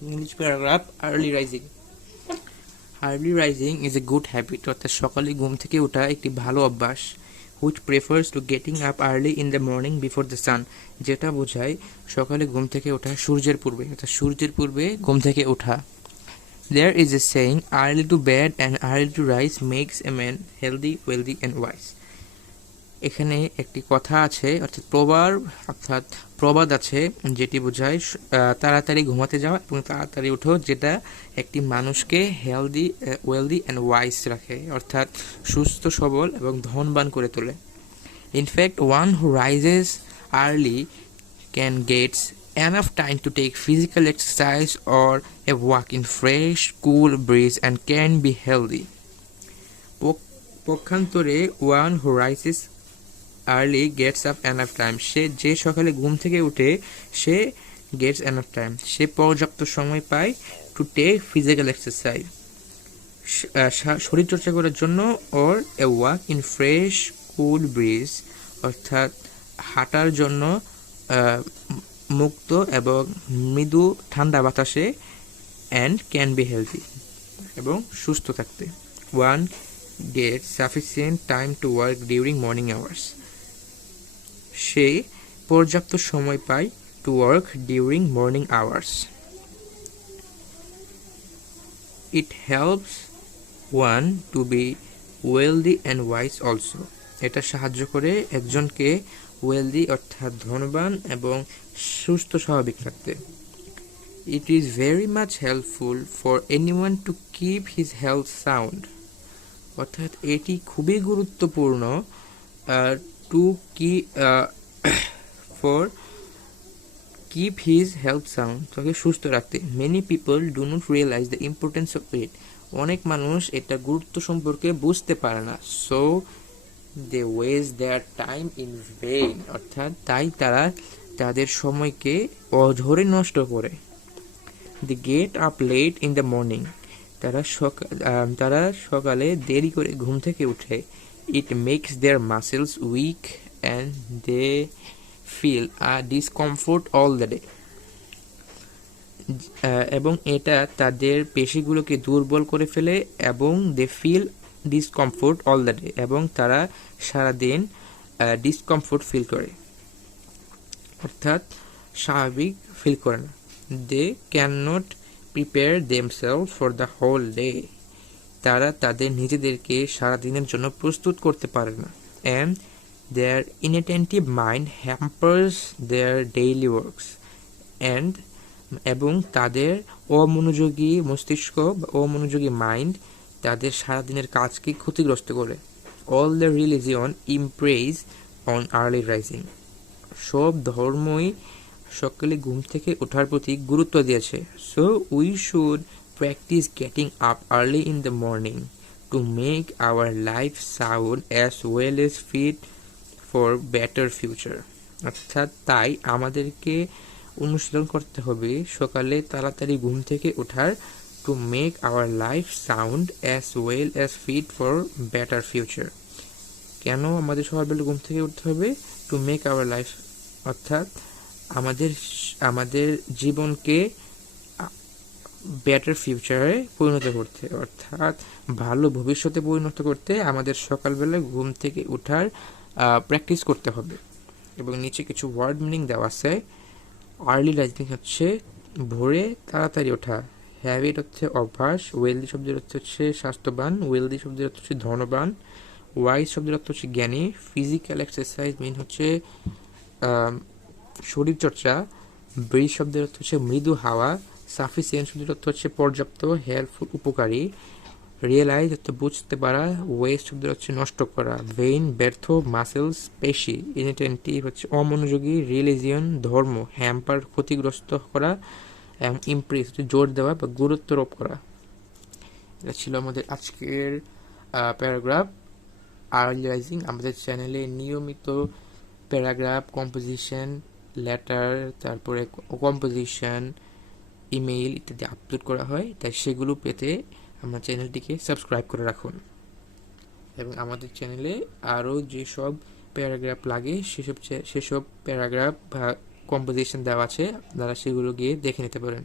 English paragraph, early rising. Early rising is a good habit, অর্থাৎ সকালে ঘুম থেকে ওঠা একটি ভালো অভ্যাস, which prefers to getting up early in the morning before the sun, যেটা বোঝায় সকালে ঘুম থেকে ওঠা সূর্যের পূর্বে, অর্থাৎ সূর্যের পূর্বে ঘুম থেকে ওঠা. There is a saying, early to bed and early to rise makes a man healthy, wealthy and wise. এখানে একটি কথা আছে, অর্থাৎ প্রবাদ আছে, যেটি বোঝায় তাড়াতাড়ি ঘুমাতে যাওয়া এবং তাড়াতাড়ি ওঠো, যেটা একটি মানুষকে হেলদি, ওয়েলদি অ্যান্ড ওয়াইজ রাখে, অর্থাৎ সুস্থ সবল এবং ধনবান করে তোলে. In fact one who rises early can gets enough time to take physical exercise or a walk in fresh, cool breeze and can be healthy. পক্ষান্তরে one who rises early gets up enough time, সে যে সকালে ঘুম থেকে উঠে সে gets enough time, সে পর্যাপ্ত সময় পায় টু টেক ফিজিক্যাল এক্সারসাইজ, শরীরচর্চা করার জন্য, or a walk in fresh cool bridge, অর্থাৎ হাঁটার জন্য মুক্ত এবং মৃদু ঠান্ডা বাতাসে, অ্যান্ড ক্যান বি হেলদি, এবং সুস্থ থাকতে. One get sufficient time to work during morning hours, সে পর্যাপ্ত সময় পায় to work during morning hours. It helps one to be wealthy and wise also, এটা সাহায্য করে একজনকে ওয়েলদি অর্থাৎ ধনবান এবং সুস্থ স্বাভাবিক রাখতে. It is very much helpful for anyone to keep his health sound, অর্থাৎ এটি খুবই গুরুত্বপূর্ণ to for keep his health sound, তাকে সুস্থ রাখতে. Many people do not realize the importance of it, অনেক মানুষ এটা গুরুত্ব সম্পর্কে বুঝতে পারে না. So they waste their time in vain, অর্থাৎ তাই তারা তাদের সময়কে অঝরে নষ্ট করে. They get up late in the morning, তারা সকালে দেরি করে ঘুম থেকে উঠে. It makes their muscles weak and they feel a discomfort all the day, এবং এটা তাদের পেশিগুলোকে দুর্বল করে ফেলে, এবং they feel discomfort all the day, এবং তারা সারাদিন ডিসকমফোর্ট ফিল করে, অর্থাৎ স্বাভাবিক ফিল করে না. They can not prepare themselves for the whole day, তারা তাদের নিজেদেরকে সারাদিনের জন্য প্রস্তুত করতে পারে না. And their inattentive mind hampers their daily works, এবং তাদের অমনোযোগী মস্তিষ্ক বা অমনোযোগী মাইন্ড তাদের সারাদিনের কাজকে ক্ষতিগ্রস্ত করে. All the religion impress on early rising, সব ধর্মই সকালে ঘুম থেকে ওঠার প্রতি গুরুত্ব দিয়েছে. So we should practise getting up early in the morning to make our life sound as well as fit for better future, অর্থাৎ তাই আমাদেরকে অনুশীলন করতে হবে সকালে তাড়াতাড়ি ঘুম থেকে ওঠার, to make our life sound as well as fit for better future. কেন আমাদের সকালবেলা ঘুম থেকে উঠতে হবে? টু মেক আওয়ার লাইফ, অর্থাৎ আমাদের জীবনকে বেটার ফিউচারে পরিণত করতে, অর্থাৎ ভালো ভবিষ্যতে পরিণত করতে আমাদের সকালবেলা ঘুম থেকে ওঠার প্র্যাকটিস করতে হবে. এবং নিচে কিছু ওয়ার্ড মিনিং দেওয়া আছে. আর্লি রাইজিং হচ্ছে ভোরে তাড়াতাড়ি ওঠা, হ্যাবিট হচ্ছে অভ্যাস, ওয়েলদি শব্দের অর্থ হচ্ছে স্বাস্থ্যবান, ওয়েলদি শব্দের অর্থ হচ্ছে ধনবান, ওয়াইজ শব্দের অর্থ হচ্ছে জ্ঞানী, ফিজিক্যাল এক্সারসাইজ মিন হচ্ছে শরীরচর্চা, ব্রিজ শব্দের অর্থ হচ্ছে মৃদু হাওয়া, সাফিসিয়েন্ট শব্দের অর্থ হচ্ছে পর্যাপ্ত, হেল্পফুল উপকারী, রিয়েলাইজ অর্থ বুঝতে পারা, ওয়েস্ট শব্দের হচ্ছে নষ্ট করা, ভেইন ব্যর্থ, মাসেলস পেশি, ইনঅ্যাটেন্টিভ হচ্ছে অমনোযোগী, রিলিজিয়ন ধর্ম, হ্যাম্পার ক্ষতিগ্রস্ত করা, এবং ইমপ্রেস হচ্ছে জোর দেওয়া বা গুরুত্বারোপ করা. এটা ছিল আমাদের আজকের প্যারাগ্রাফ আর্লি রাইজিং. আমাদের চ্যানেলে নিয়মিত প্যারাগ্রাফ, কম্পোজিশন, লেটার, তারপরে কম্পোজিশন, ইমেইল ইত্যাদি আপলোড করা হয়, তাই সেগুলো পেতে আমার চ্যানেলটিকে সাবস্ক্রাইব করে রাখুন. এবং আমাদের চ্যানেলে আরও যেসব প্যারাগ্রাফ লাগে সেসব প্যারাগ্রাফ বা কম্পোজিশন দেওয়া আছে, আপনারা সেগুলো গিয়ে দেখে নিতে পারেন.